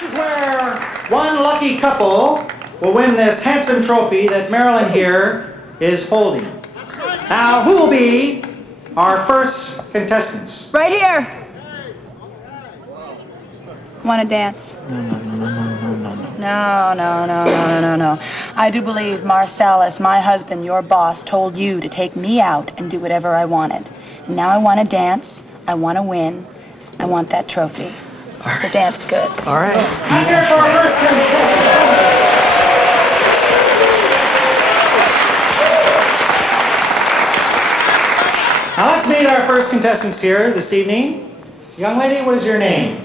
This is where one lucky couple will win this handsome trophy that Marilyn here is holding. Now, who will be our first contestants? Right here. Want to dance? No. I do believe Marcellus, my husband, your boss, told you to take me out and do whatever I wanted. And now I want to dance. I want to win. I want that trophy. So dance good. All right. Let's hear it for our first contestant. Now let's meet our first contestants here this evening. Young lady, what is your name?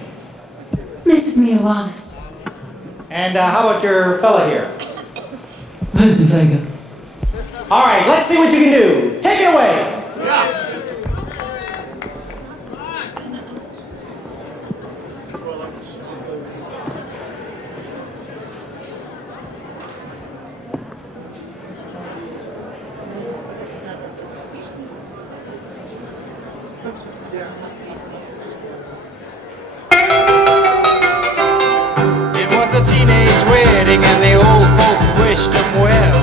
Mrs. Mia Wallace. And how about your fella here? Versa Vega. All right, let's see what you can do. Take it away. It was a teenage wedding and the old folks wished them well.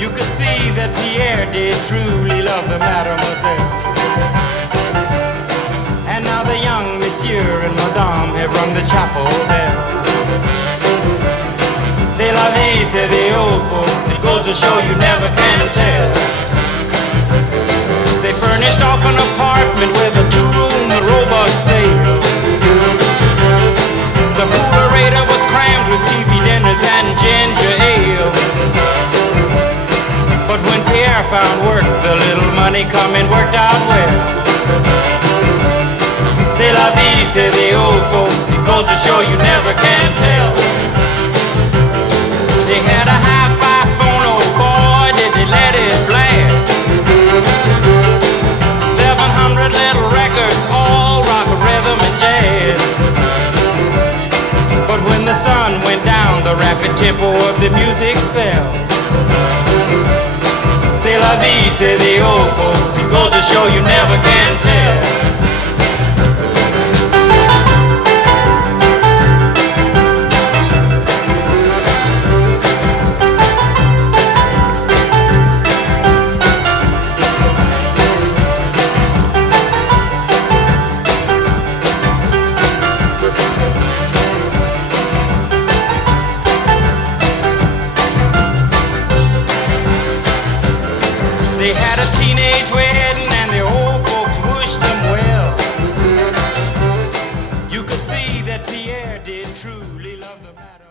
You could see that Pierre did truly love the mademoiselle. And now the young monsieur and madame have rung the chapel bell. C'est la vie, say the old folks, it goes to show you never can tell. They furnished off an apartment with a two-room robot sale. The coolerator was crammed with TV dinners and ginger ale. But when Pierre found work, the little money coming worked out well. C'est la vie, say the old folks, it goes to show you never can tell. They had a hi-fi phone, oh boy, did they let it blast. 700 little records, all rock, rhythm, and jazz. But when the sun went down, the rapid tempo of the music fell. C'est la vie, say the old folks, it goes to show you never can tell. They had a teenage wedding and the old folks wished them well. You could see that Pierre did truly love the matter.